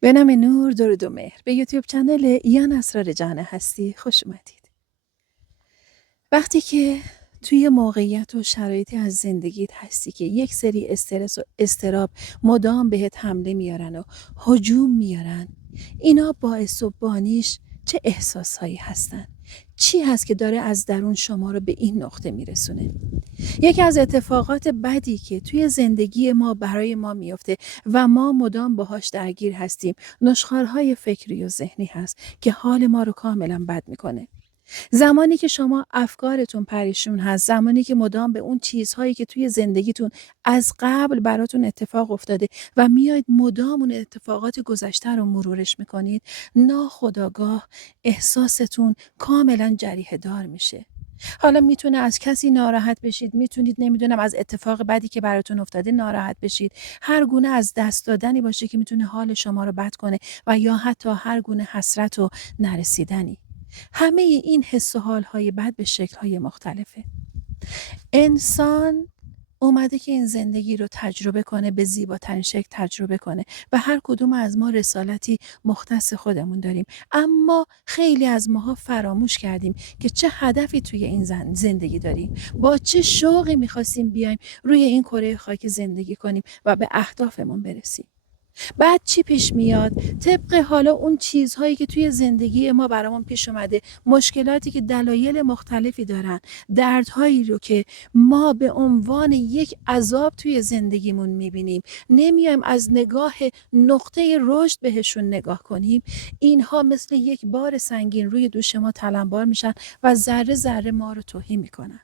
به نام نور، درود و مهر. به یوتیوب چنل ایان اسرار جهان هستی خوش اومدید. وقتی که توی موقعیت و شرایطی از زندگیت هستی که یک سری استرس و اضطراب مدام بهت حمله میارن و هجوم میارن، اینا باعث و بانیش چه احساسهایی هستن؟ چی هست که داره از درون شما رو به این نقطه میرسونه؟ یکی از اتفاقات بدی که توی زندگی ما برای ما میفته و ما مدام باهاش درگیر هستیم، نشخوارهای فکری و ذهنی هست که حال ما رو کاملا بد میکنه. زمانی که شما افکارتون پریشون هست، زمانی که مدام به اون چیزهایی که توی زندگیتون از قبل براتون اتفاق افتاده و میاید مدام اون اتفاقات گذشته رو مرورش میکنید، ناخودآگاه احساستون کاملا جریحه دار میشه. حالا میتونه از کسی ناراحت بشید، میتونید نمیدونم از اتفاق بدی که براتون افتاده ناراحت بشید، هر گونه از دست دادنی باشه که میتونه حال شما رو بد کنه و یا حتی هر گونه حسرت و نرسیدنی. همه این حس و حال‌های بد به شکل‌های مختلفه. انسان اومده که این زندگی رو تجربه کنه، به زیباترین شکل تجربه کنه و هر کدوم از ما رسالتی مختص خودمون داریم، اما خیلی از ماها فراموش کردیم که چه هدفی توی این زندگی داریم، با چه شوقی میخواستیم بیایم روی این کره خاک زندگی کنیم و به اهدافمون برسیم. بعد چی پیش میاد؟ طبق حالا اون چیزهایی که توی زندگی ما برامون پیش اومده، مشکلاتی که دلایل مختلفی دارن، دردهایی رو که ما به عنوان یک عذاب توی زندگیمون میبینیم، نمیایم از نگاه نقطه رشد بهشون نگاه کنیم، اینها مثل یک بار سنگین روی دوش ما تلمبار میشن و ذره ذره ما رو توهی میکنن.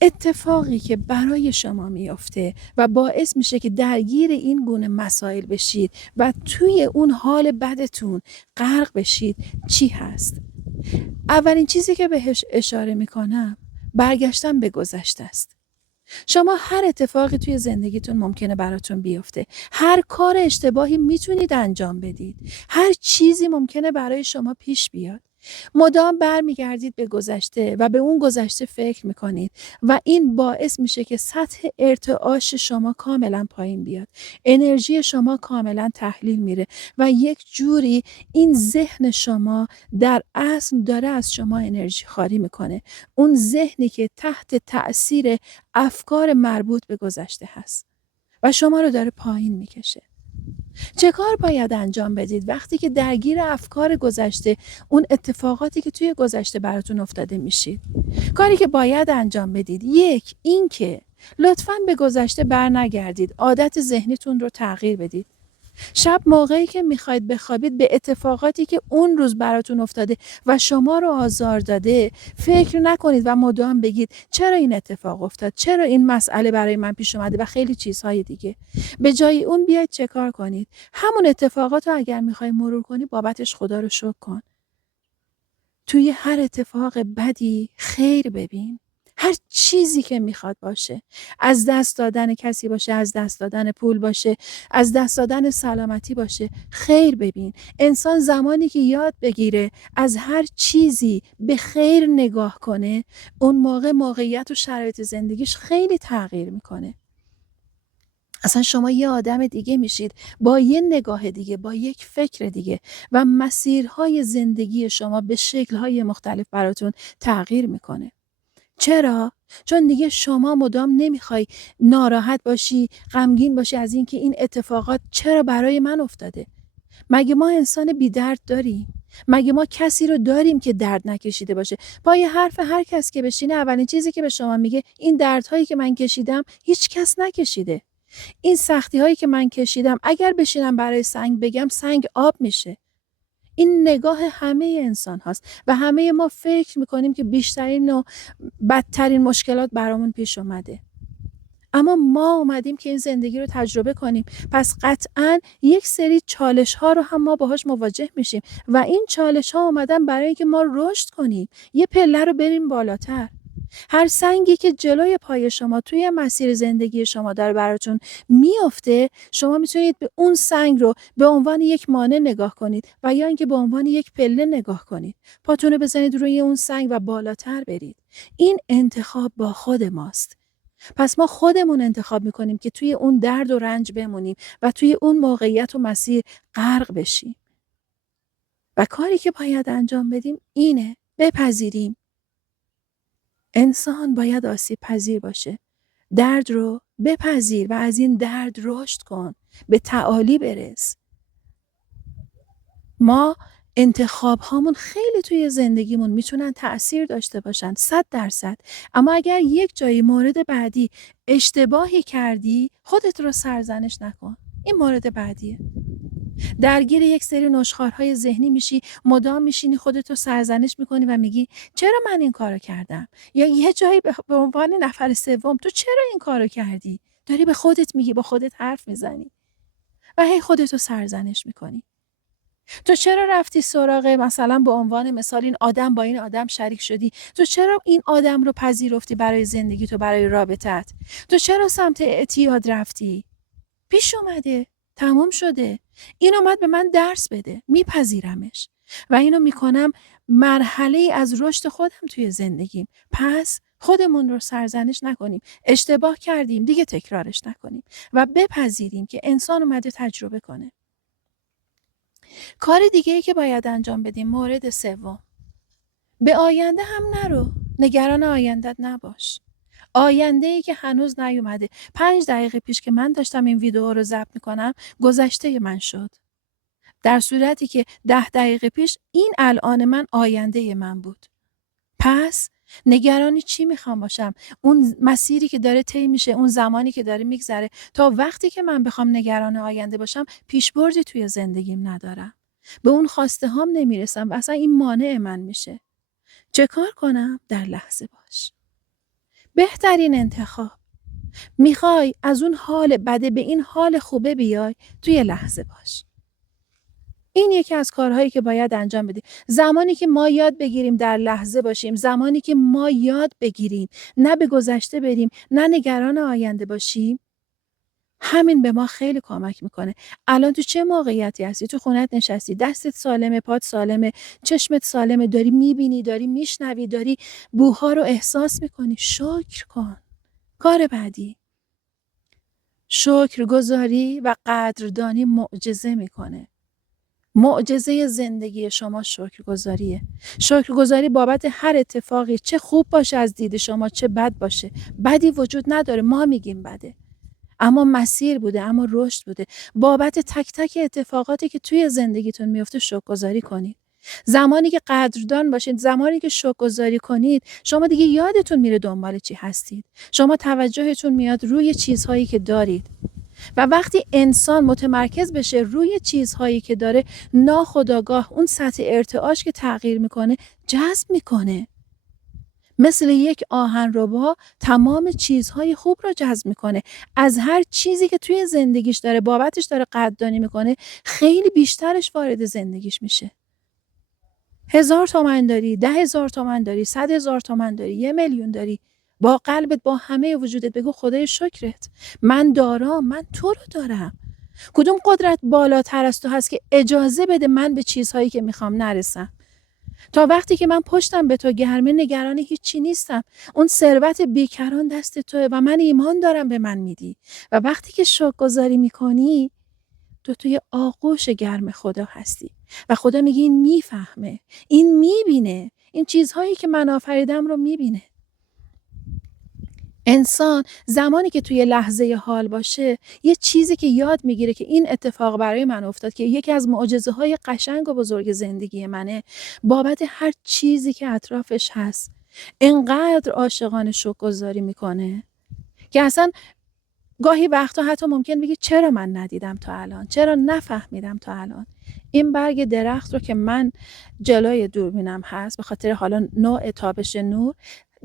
اتفاقی که برای شما میافته و باعث میشه که درگیر این گونه مسائل بشید و توی اون حال بدتون غرق بشید چی هست؟ اولین چیزی که بهش اشاره میکنم برگشتن به گذشته است. شما هر اتفاقی توی زندگیتون ممکنه براتون بیفته، هر کار اشتباهی میتونید انجام بدید، هر چیزی ممکنه برای شما پیش بیاد. مدام برمیگردید به گذشته و به اون گذشته فکر میکنید و این باعث میشه که سطح ارتعاش شما کاملا پایین بیاد، انرژی شما کاملا تحلیل میره و یک جوری این ذهن شما در اصل داره از شما انرژی خاری میکنه، اون ذهنی که تحت تأثیر افکار مربوط به گذشته هست و شما رو داره پایین میکشه. چه کار باید انجام بدید وقتی که درگیر افکار گذشته، اون اتفاقاتی که توی گذشته براتون افتاده میشید؟ کاری که باید انجام بدید، یک، این که لطفاً به گذشته بر نگردید، عادت ذهنیتون رو تغییر بدید. شب موقعی که میخواید بخوابید به اتفاقاتی که اون روز براتون افتاده و شما رو آزار داده فکر نکنید و مدام بگید چرا این اتفاق افتاد، چرا این مسئله برای من پیش اومده و خیلی چیزهای دیگه. به جای اون بیاید چه کار کنید؟ همون اتفاقات رو اگر میخوای مرور کنی بابتش خدا رو شکر کن. توی هر اتفاق بدی خیر ببین. هر چیزی که میخواد باشه، از دست دادن کسی باشه، از دست دادن پول باشه، از دست دادن سلامتی باشه، خیر ببین. انسان زمانی که یاد بگیره از هر چیزی به خیر نگاه کنه، اون موقع موقعیت و شرایط زندگیش خیلی تغییر میکنه. اصلا شما یه آدم دیگه میشید، با یه نگاه دیگه، با یک فکر دیگه و مسیرهای زندگی شما به شکلهای مختلف براتون تغییر میکنه. چرا؟ چون دیگه شما مدام نمیخوای ناراحت باشی، غمگین باشی از اینکه این اتفاقات چرا برای من افتاده. مگه ما انسان بی درد داریم؟ مگه ما کسی رو داریم که درد نکشیده باشه؟ پای حرف هر کس که بشینه اولین چیزی که به شما میگه این دردهایی که من کشیدم هیچ کس نکشیده. این سختی هایی که من کشیدم اگر بشینم برای سنگ بگم سنگ آب میشه. این نگاه همه انسان هاست و همه ما فکر میکنیم که بیشترین و بدترین مشکلات برامون پیش اومده. اما ما اومدیم که این زندگی رو تجربه کنیم، پس قطعاً یک سری چالش ها رو هم ما باهاش مواجه میشیم و این چالش ها اومدن برای اینکه ما رشد کنیم، یه پله رو بریم بالاتر. هر سنگی که جلوی پای شما توی مسیر زندگی شما داره براتون میافته، شما میتونید به اون سنگ رو به عنوان یک مانع نگاه کنید و یا اینکه به عنوان یک پله نگاه کنید. پاتون رو بزنید روی اون سنگ و بالاتر برید. این انتخاب با خود ماست. پس ما خودمون انتخاب میکنیم که توی اون درد و رنج بمونیم و توی اون موقعیت و مسیر غرق بشیم. و کاری که باید انجام بدیم اینه، بپذیریم. انسان باید آسیب پذیر باشه. درد رو بپذیر و از این درد رشد کن. به تعالی برس. ما انتخاب هامون خیلی توی زندگیمون میتونن تأثیر داشته باشن، 100%. اما اگر یک جایی مورد بعدی اشتباهی کردی، خودت رو سرزنش نکن. این مورد بعدیه. درگیر یک سری نشخوارهای ذهنی میشی، مدام میشینی خودت رو سرزنش میکنی و میگی چرا من این کارو کردم؟ یا یه جایی به عنوان نفر سوم تو چرا این کارو کردی؟ داری به خودت میگی، با خودت حرف میزنی و هی خودت رو سرزنش میکنی. تو چرا رفتی سراغ مثلا به عنوان مثال این آدم، با این آدم شریک شدی؟ تو چرا این آدم رو پذیرفتی برای زندگی تو، برای رابطت؟ تو چرا سمت اعتیاد رفتی؟ پیش اومده، تموم شده. این اومد به من درس بده، میپذیرمش و اینو میکنم مرحله از رشد خودم توی زندگیم. پس خودمون رو سرزنش نکنیم. اشتباه کردیم دیگه تکرارش نکنیم و بپذیریم که انسان اومده تجربه کنه. کار دیگه‌ای که باید انجام بدیم، مورد سوم، به آینده هم نرو. نگران آیندت نباش. آینده‌ای که هنوز نیومده. 5 دقیقه پیش که من داشتم این ویدیو رو ضبط میکنم، گذشته من شد. در صورتی که 10 دقیقه پیش این الان من آینده من بود. پس نگرانی چی میخوام باشم؟ اون مسیری که داره طی میشه، اون زمانی که داره میگذره، تا وقتی که من بخوام نگران آینده باشم، پیشبردی توی زندگیم ندارم. به اون خواسته هام نمیرسم و اصلا این مانع من میشه. چه کار کنم؟ در لحظه باش. بهترین انتخاب. میخوای از اون حال بده به این حال خوبه بیای، توی لحظه باش. این یکی از کارهایی که باید انجام بدیم. زمانی که ما یاد بگیریم در لحظه باشیم، زمانی که ما یاد بگیریم نه به گذشته بریم، نه نگران آینده باشیم، همین به ما خیلی کمک میکنه. الان تو چه موقعیتی هستی؟ تو خونت نشستی، دستت سالمه، پات سالمه، چشمت سالمه، داری میبینی، داری میشنوی، داری بوها رو احساس میکنی. شکر کن. کار بعدی، شکرگزاری و قدردانی معجزه میکنه. معجزه زندگی شما شکرگزاریه. شکرگزاری بابت هر اتفاقی، چه خوب باشه از دید شما، چه بد باشه. بدی وجود نداره، ما میگیم بده، اما مسیر بوده، اما رشد بوده. بابت تک تک اتفاقاتی که توی زندگیتون میفته شکرگزاری کنید. زمانی که قدردان باشید، زمانی که شکرگزاری کنید، شما دیگه یادتون میره دنبال چی هستید. شما توجهتون میاد روی چیزهایی که دارید. و وقتی انسان متمرکز بشه روی چیزهایی که داره، ناخودآگاه اون سطح ارتعاش که تغییر میکنه، جذب میکنه. مثل یک آهنربا تمام چیزهای خوب رو جذب میکنه. از هر چیزی که توی زندگیش داره، بابتش داره قدردانی میکنه، خیلی بیشترش وارد زندگیش میشه. 1000 تومن داری، 10,000 تومن داری، 100,000 تومن داری، 1,000,000 داری، با قلبت، با همه وجودت بگو خدای شکرت، من دارم، من تو رو دارم. کدوم قدرت بالاتر از تو هست که اجازه بده من به چیزهایی که میخوام نرسم؟ تا وقتی که من پشتم به تو گرمه، نگران هیچی نیستم. اون ثروت بیکران دست توه و من ایمان دارم به من میدی. و وقتی که شکرگزاری میکنی، تو توی آغوش گرم خدا هستی و خدا میگه این میفهمه، این میبینه، این چیزهایی که من آفریدم رو میبینه. انسان زمانی که توی لحظه حال باشه، یه چیزی که یاد میگیره که این اتفاق برای من افتاد، که یکی از معجزه‌های قشنگ و بزرگ زندگی منه، بابت هر چیزی که اطرافش هست انقدر عاشقانه شکرگزاری میکنه که اصلا گاهی وقتا حتی ممکن بگی چرا من ندیدم تا الان، چرا نفهمیدم تا الان. این برگ درخت رو که من جلوی دوربینم هست، به خاطر حالا نوع تابش نور،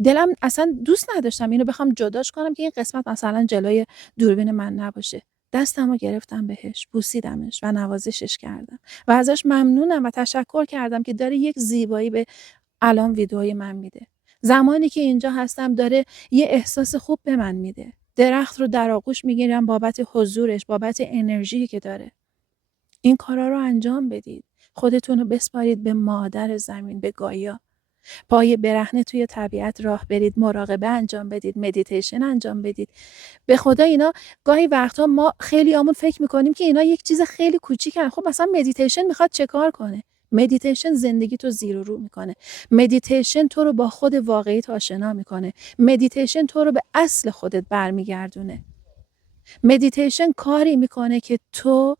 دلم اصلا دوست نداشتم اینو بخوام جداش کنم که این قسمت مثلا جلوی دوربین من نباشه. دستمو گرفتم بهش، بوسیدمش و نوازشش کردم و ازش ممنونم و تشکر کردم که داره یک زیبایی به الان ویدئوی من میده. زمانی که اینجا هستم داره یه احساس خوب به من میده. درخت رو در آغوش میگیرم بابت حضورش، بابت انرژی که داره. این کارا رو انجام بدید. خودتون رو بسپارید به مادر زمین، به گایا. پای برهنه توی طبیعت راه برید، مراقبه انجام بدید، مدیتیشن انجام بدید. به خدا اینا گاهی وقتا ما خیلیامون فکر میکنیم که اینا یک چیز خیلی کوچیکن. خب مثلا مدیتیشن میخواد چه کار کنه؟ مدیتیشن زندگی تو زیر و رو میکنه. مدیتیشن تو رو با خود واقعیت آشنا میکنه. مدیتیشن تو رو به اصل خودت برمیگردونه. مدیتیشن کاری میکنه که تو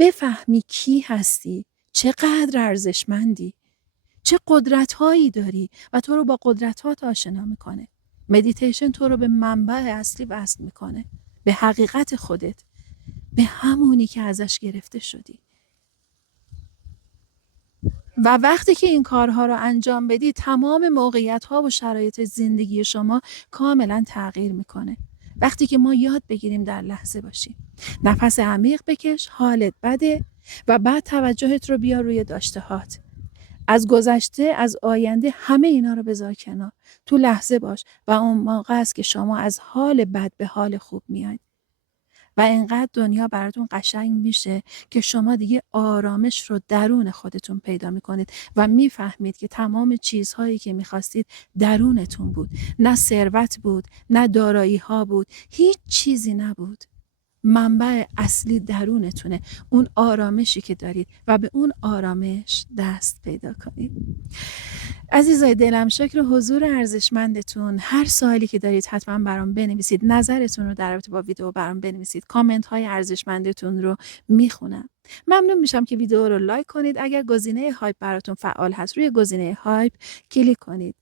بفهمی کی هستی، چقدر ارزشمندی، چه قدرت‌هایی داری و تو رو با قدرت‌هات آشنا میکنه. مدیتیشن تو رو به منبع اصلی وصل میکنه، به حقیقت خودت، به همونی که ازش گرفته شدی. و وقتی که این کارها رو انجام بدی، تمام موقعیت‌ها و شرایط زندگی شما کاملا تغییر میکنه. وقتی که ما یاد بگیریم در لحظه باشیم، نفس عمیق بکش، حالت بده و بعد توجهت رو بیار روی داشته‌هات. از گذشته، از آینده، همه اینا رو بذار کنار. تو لحظه باش و اون موقع است که شما از حال بد به حال خوب میاید. و اینقدر دنیا براتون قشنگ میشه که شما دیگه آرامش رو درون خودتون پیدا میکنید و میفهمید که تمام چیزهایی که میخواستید درونتون بود. نه ثروت بود، نه دارایی ها بود، هیچ چیزی نبود. منبع اصلی درونتونه، اون آرامشی که دارید و به اون آرامش دست پیدا کنید. عزیزای دلم، شکر حضور ارزشمندتون. هر سوالی که دارید حتما برام بنویسید، نظرتون رو در رابطه با ویدیو برام بنویسید. کامنت های ارزشمندتون رو میخونم. ممنون میشم که ویدیو رو لایک کنید. اگر گزینه هایپ براتون فعال هست، روی گزینه هایپ کلیک کنید.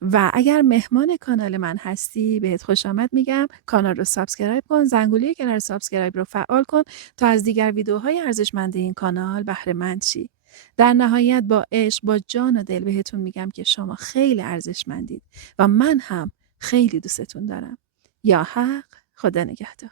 و اگر مهمان کانال من هستی، بهت خوش آمد میگم. کانال رو سابسکرایب کن، زنگوله کنار سابسکرایب رو فعال کن تا از دیگر ویدیوهای ارزشمند این کانال بهره مند شی. در نهایت با عشق، با جان و دل بهتون میگم که شما خیلی ارزشمندید و من هم خیلی دوستتون دارم. یا حق، خدا نگهدار.